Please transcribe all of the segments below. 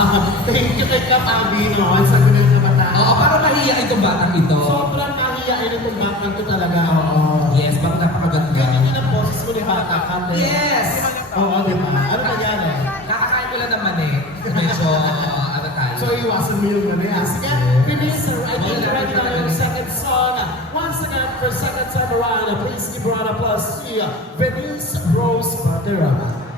Thank you kay Kapabi, no? Sa ganun na bata. Oo, parang nahiya itong batang ito. Sobrang nahiyain itong batang to talaga. Oo. Yes, bakit napakaganda. Ganyan yun ang boses mo ni Bata ka. Yes! Oo, di ba? Ano nangyari? Nakakain ko lang naman eh. Medyo, ano tayo. So, iwasan mo yung nangyari. Sige, finish right here, right now, yung second song. Once again, for second time around, please give her an applause to Venice Rose Valderrama.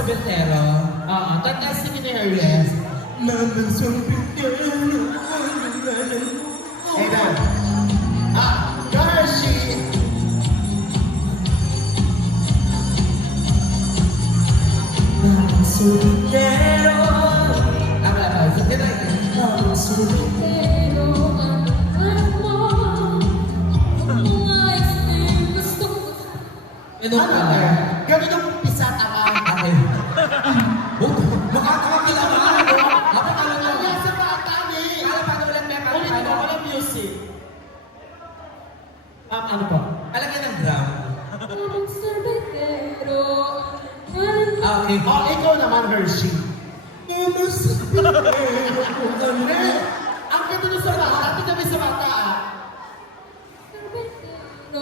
Sorbetero. Oo, tanda si Minerias. Mama Sorbetero. Hey, Dan. Garshi. Mama Sorbetero. Mama Sorbetero. Ano ka? Gawin ang pisat ako. Okay. Makakakilala ka, no? Ako talaga. Kaya sa bata ni. Alam pa ulit may Ulit mo, walang music. Ano po? Alagyan ng drum. Okay. Oh, ikaw naman, Hershey. Ang ganda nun sa bata. Ito kami sa bata, ah.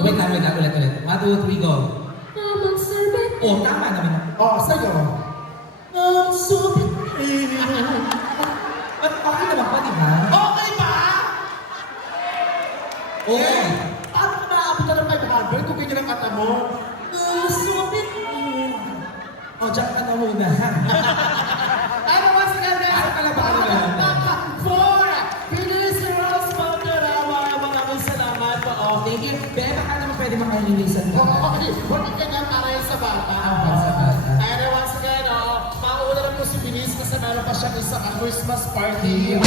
Wait lang, ulit. 1, 2, 3, go. Oh, tama naman. Oh, sa'yo. Ang Sorbetero. Okay naman pa, di ba? Okay ba? Okay. Paano ka maabutan ng 500 kung ganyan ang kata mo? Sorbetero. Oh, dyan ka na muna. Ano ba sila na? Ano pala ba? Ano ba? Baka 4! Pinis Rose Valderrama. Maraming salamat po. Oh, Thank you. Bebe, baka naman pwede makalinisan ka. Okay, huwag ka na para sa bata. Sa bata. meron pa siyang isang Christmas party.